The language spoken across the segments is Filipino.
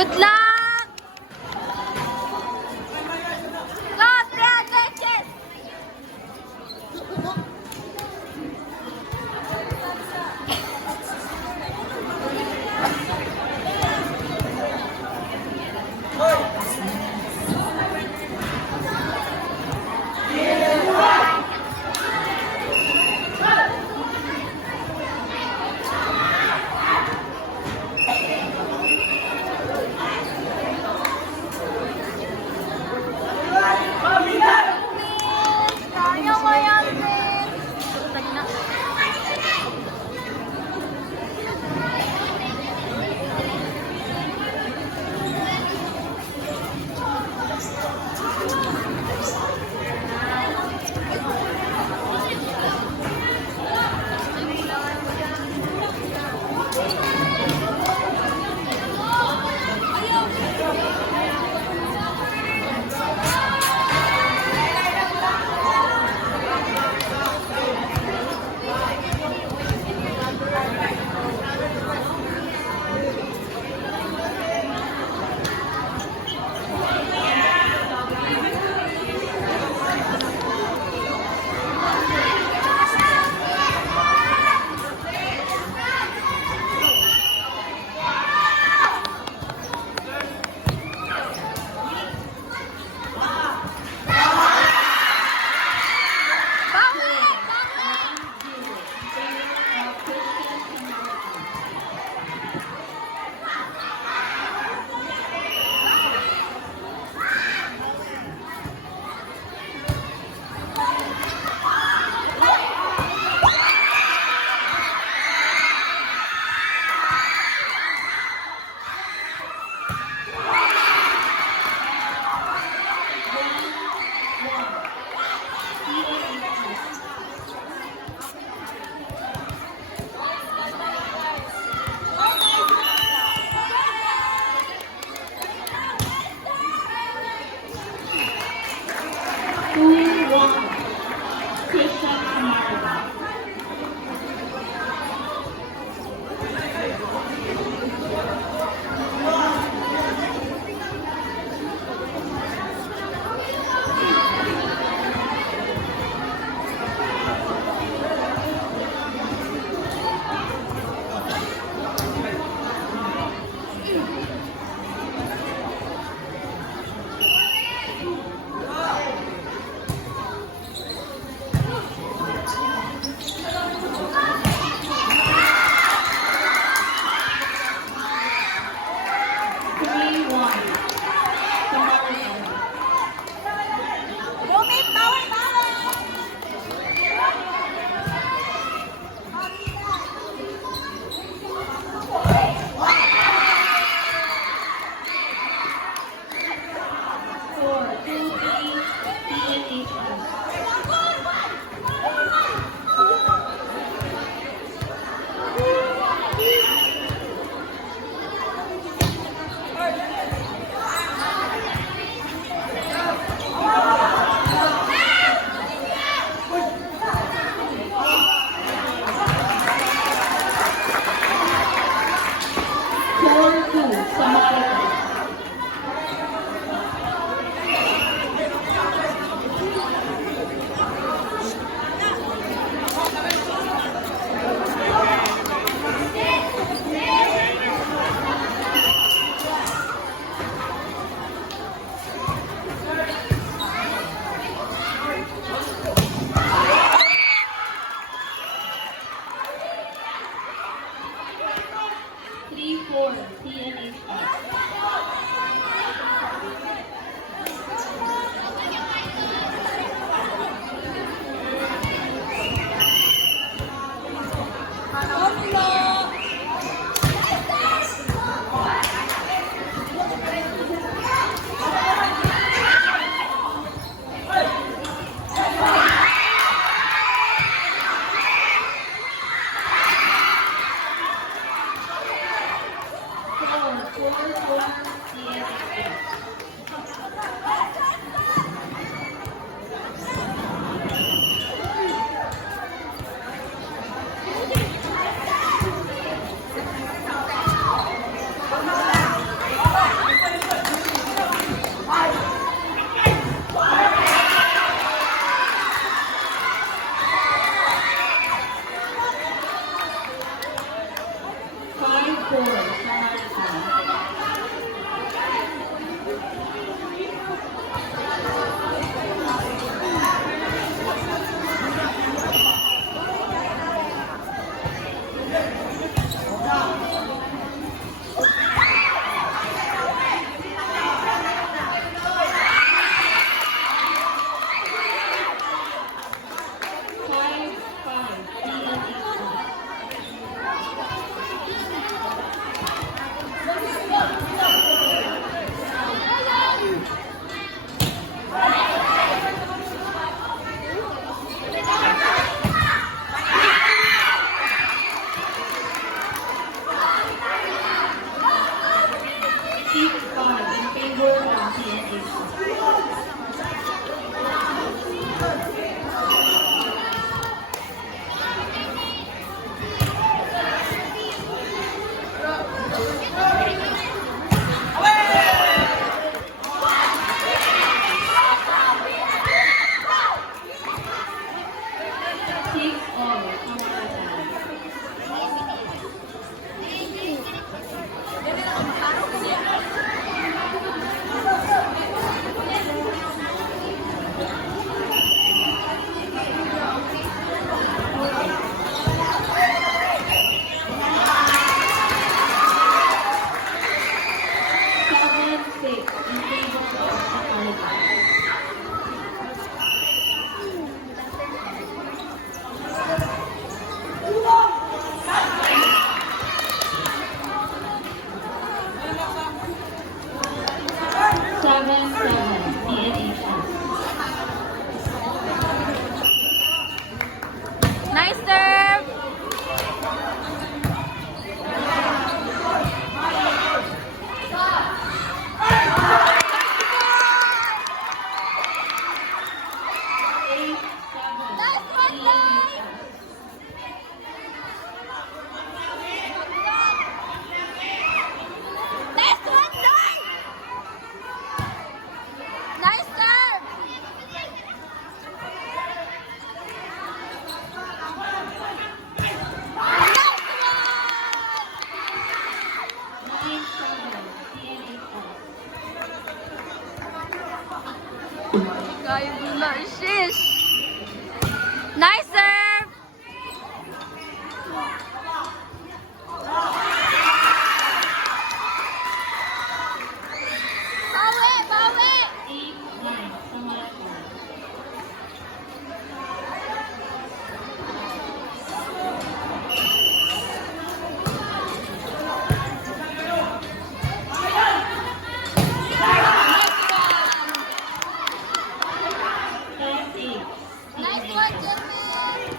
Good luck! Go, Dragons! Kaya mo yan, Miss! Tag na. No, sheesh. Nice serve. Bawi, bawi. 8-9, Samarakan. Nice one, Jermaine.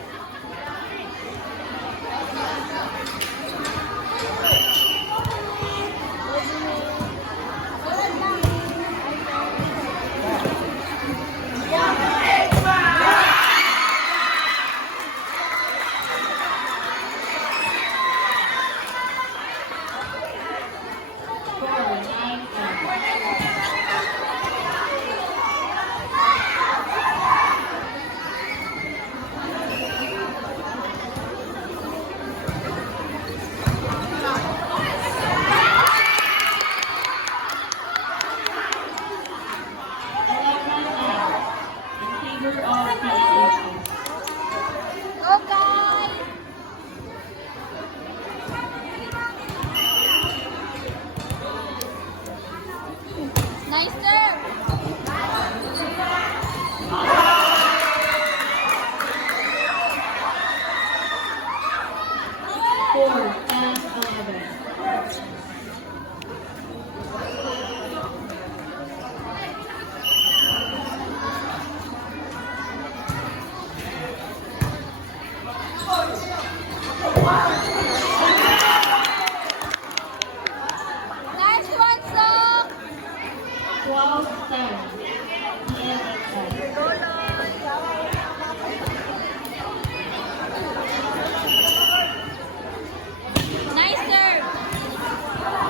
Go, guys. Nice serve. Four, 10-11. Nice one, Sok. 12-10. Nice serve.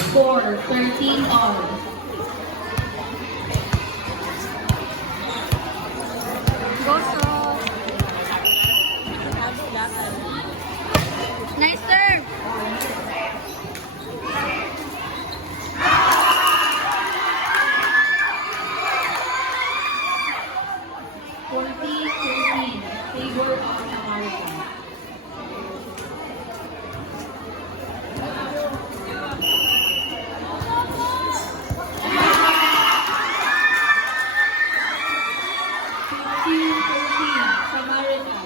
Score 13 all. Go, Sok. Nice serve. Favor of Samaritan. Samaritan.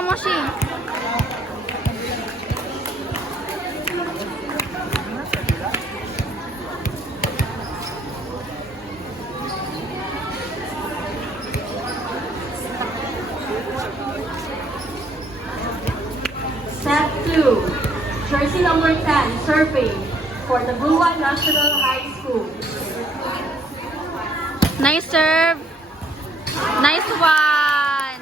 Moshi, Moshi. Set 2. Jersey number 10, serving for the Buwan National High School. Nice serve. Nice one.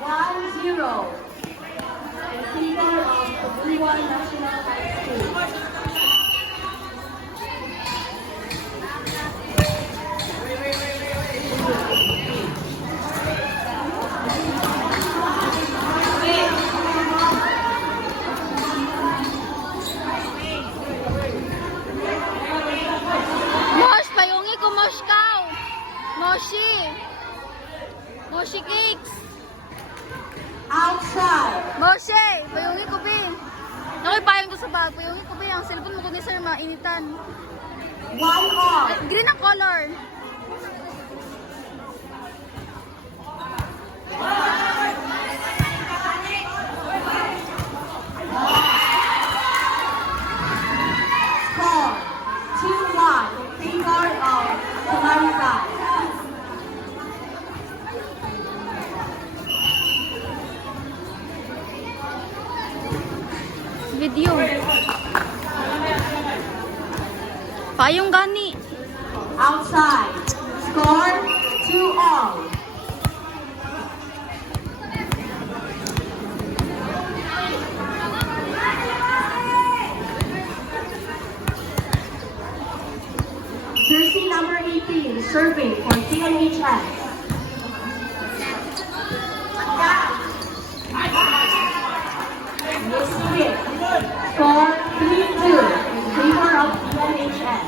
1-0. In favor of the Buwan National High School. Mosh, payungi ko Mosh Cow. Moshi. Moshi cakes. Outside. Moshi, payungi ko bi. Nakoy payong ko sa bag. Payungi ko bi. Ang cellphone mo ko ni sir mainitan. 1 off. Green ang color. Score 2-1 in favor of Samaritan. Video. Payong gani. Outside. Score 2-all. Jersey number 18, serving for TNHS. Miss Hit. Score 3-2 in favor of TNHS.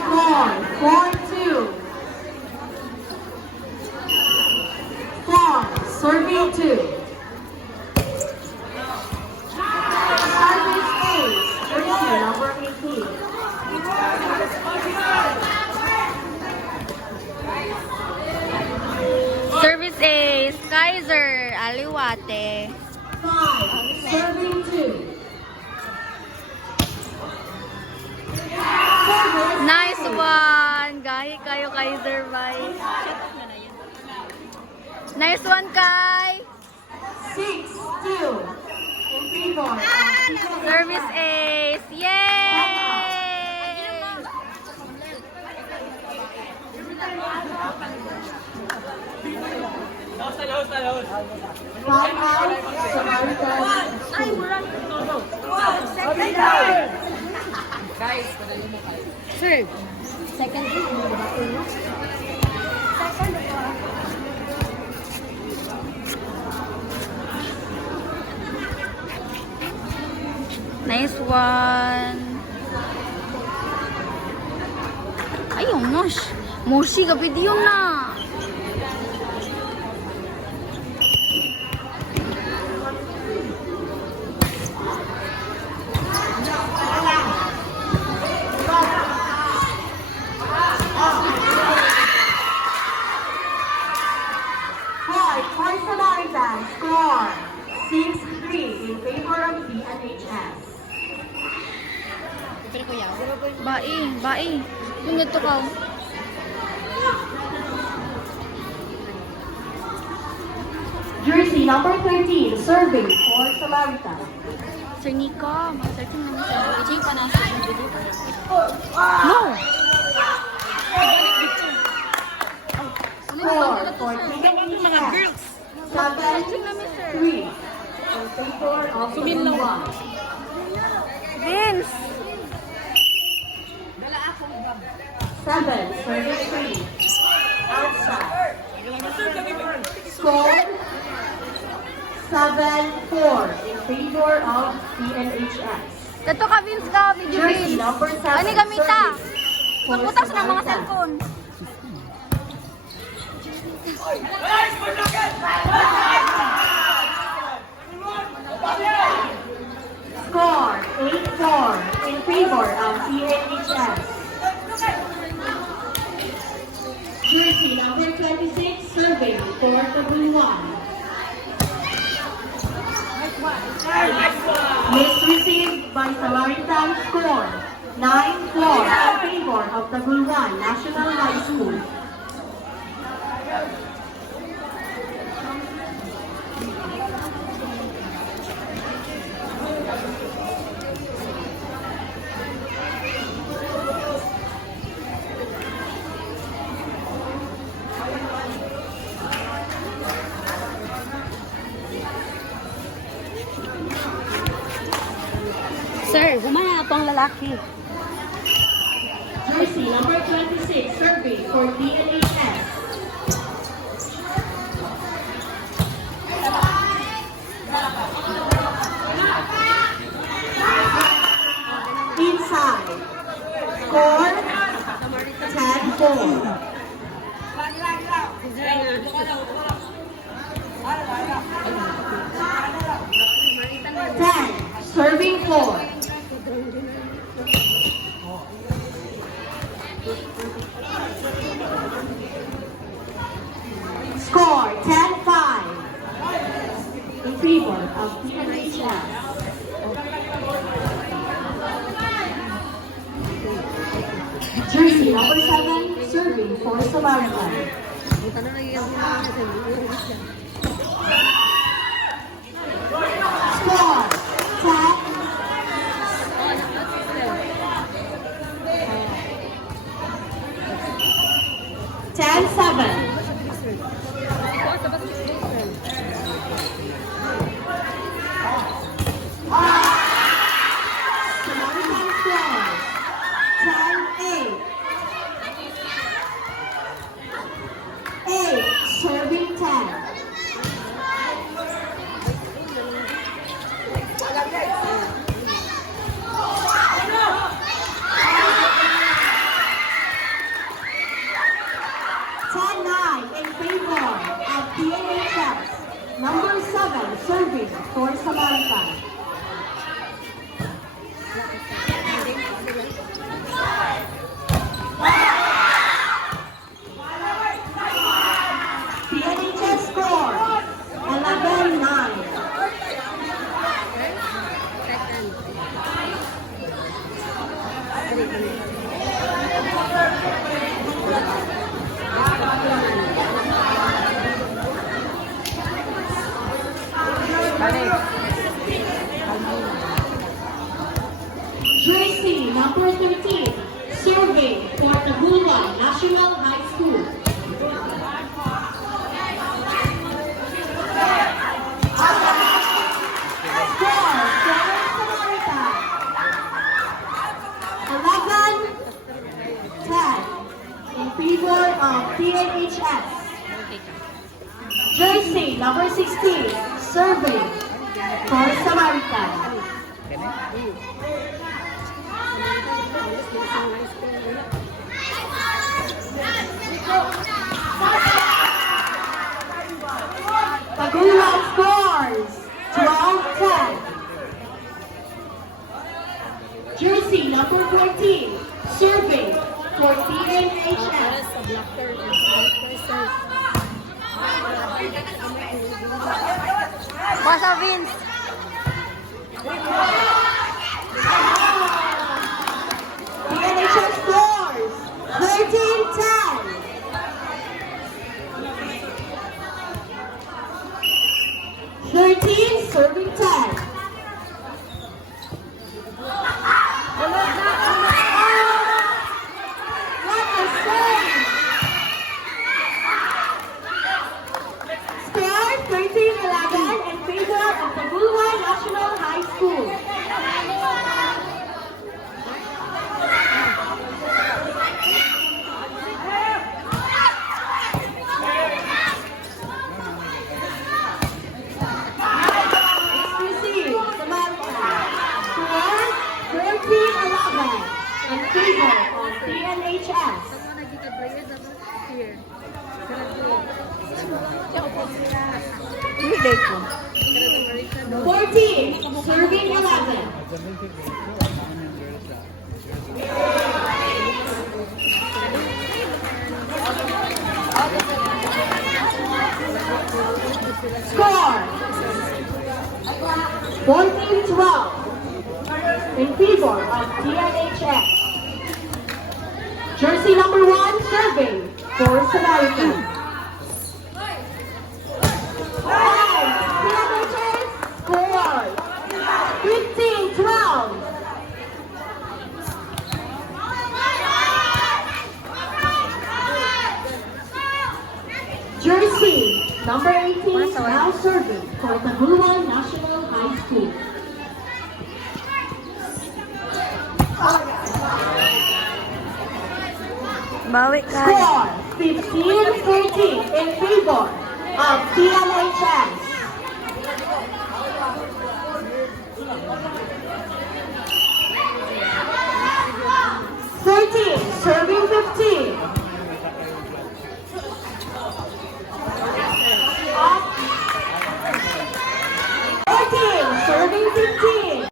Score 4-2. 4, serving 2. Service ace, jersey number 18. Service ace. Kaiser. Aliwate. 5, serving 2. Service Nice one. Gahi kayo Kaiser, bye. Nice one, Kai. 6-2 in favor of Service ace. Yay! Five out, Samaritan Sir. Nice one. Ayaw, Mosh. Moshi, kapit yun na. for Samaritan, score 6-3 in favor of TNHS. Bai. Yung ito ka. Jersey number 13, serving for Samaritan. Sir Nico, mag-searching naman sa video pa na sa video. No! Score for TNHS. 7-3 in favor of Samaritan. Vince! 7, service 3. Outside. Score 7-4 in favor of TNHS. Ito ka, Vince ka, video Jersey Vince. number 7. Ano gamita? service for Magbutas ng mga Samaritan. cellphone. Score 8-4 in favor of PNHS. Jersey number 26 serving for the blue one. Miss received by Samaritan score 9-4 in favor of the blue one National High School. Sir, humana po ang lalaki. Jersey number 26 serving for DNHS. Inside. Score 10-4. 10 serving 4. Score 10-5 in favor of PNHS. Jersey number 7 serving for Samaritan. Score 10-7. Samaritan scores 10-8. 8 serving 10. In favor of PNHS, number 7 serving for Samaritan. PNHS score 11-9. Jersey number 13 serving for the blue one National High School. Score for Samaritan 11-10 in favor of PNHS. Jersey number 16 serving for Samaritan. Pagulan scores 12-10. Jersey number 14 serving for PNHS. Basa Vince. PNHS scores 13-10. 13 serving 10. What a save! Score 13-11 in favor of the Bulwan National High School. In favor of PNHS. Here. Hindi ko. 14, serving 11. Score 14-12 in favor of DNHS. Jersey number 1 serving for Samaritan. DNHS score 15-12. Jersey number 18 now serving for Taguluan National High School. Bawi ka. Score 15-13 in favor of DLHS. Serving 15. Up. 14, serving 15.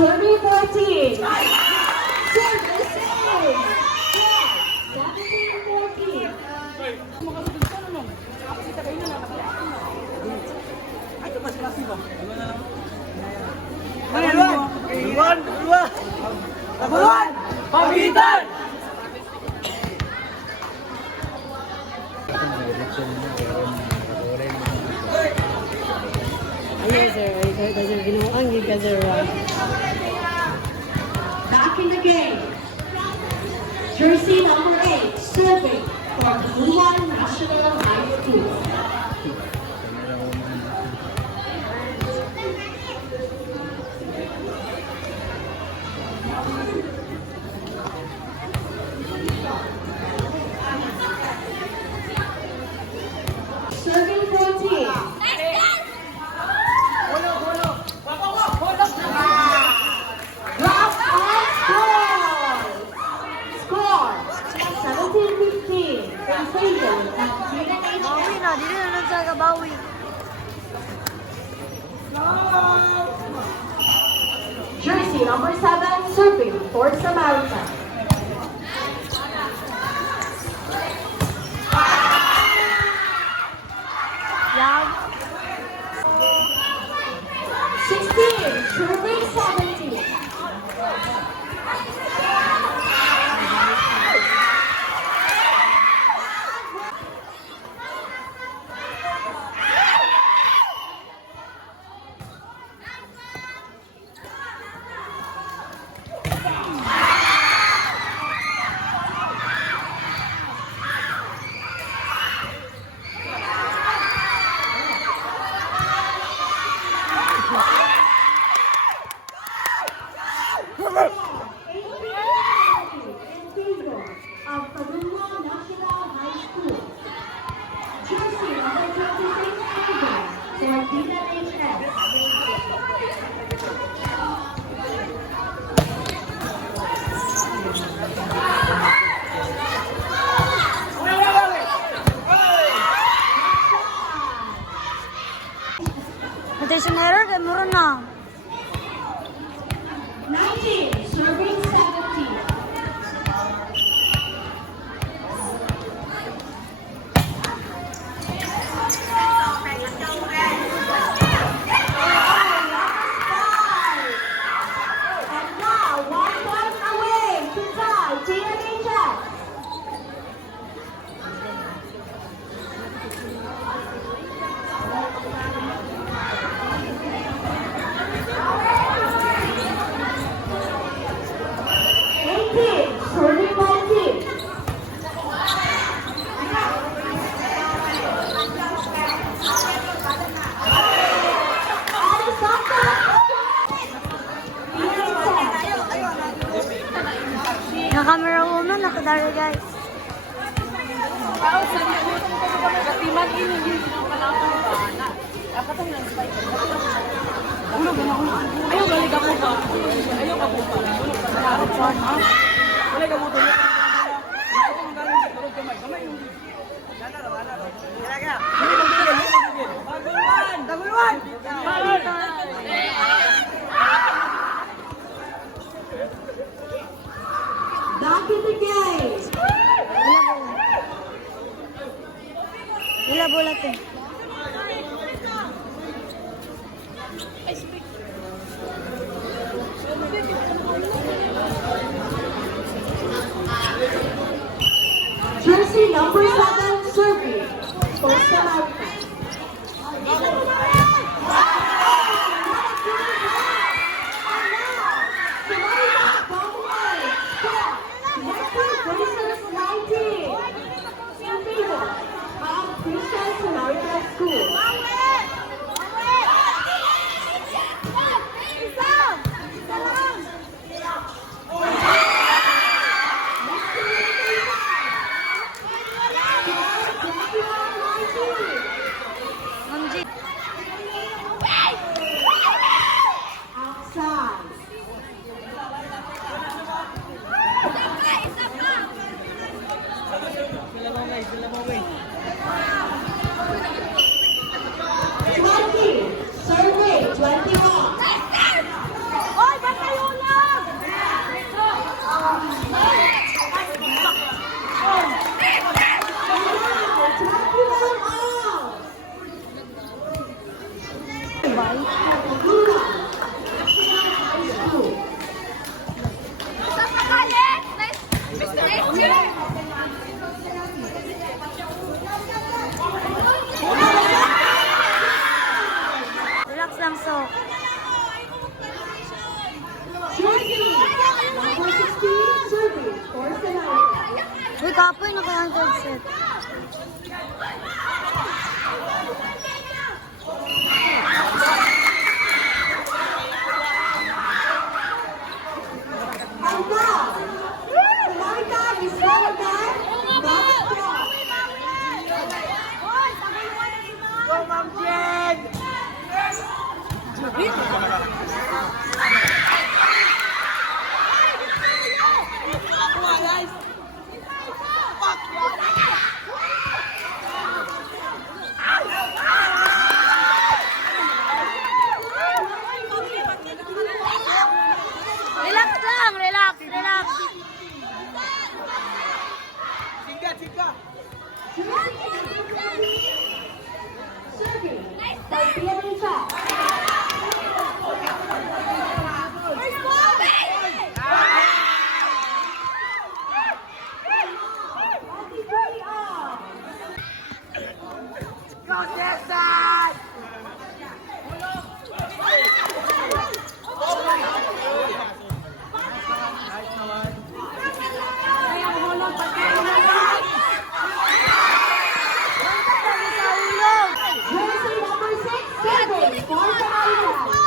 Serving 14. Serving 6. 17-14. Pagitan! Ayan sir, ay ginuang giga sir. Back in the game. Jersey number 8 serving for Taguluan National High School. Serving 14. Drop on score. Score 17-15 in favor of DNHS. Bawi na, dili na lang sa kabawi. Jersey number 7 serving for Samaritan. Yaw. 16 serving 17. In favor of Taguluan National High School. Jersey number 26 serving for DNHS. Rotation error kay muro na. 19 serving 17. Sorry guys. Back in the game. Bola bola te. Jersey number 7, serving. Costa Rica. School. Manjit. Outside. Survey 21. Relax lang so. Number 16, serving. Costa Rica. Uy, kapoy na kaya ang third set. And now, Samarica is going back. Relax lang, relax, relax. Serving. By Pietrita. Jersey number 6, serving. Costa Rica.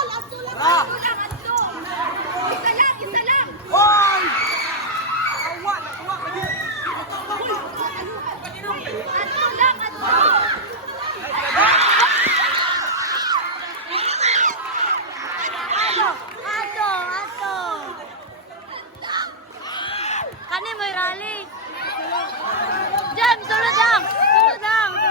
Ato. Kani mo rally. Jam, sulod lang. Sulod.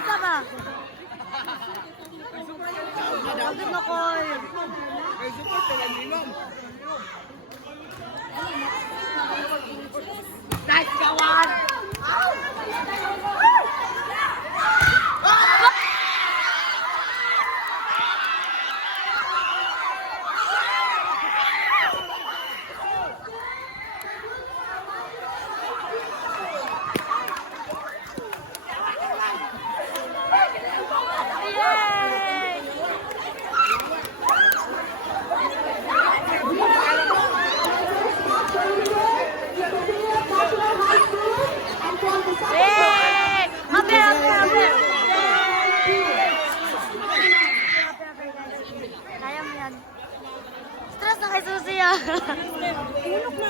Saba. Agad na ko. Nice, kawan! National High School.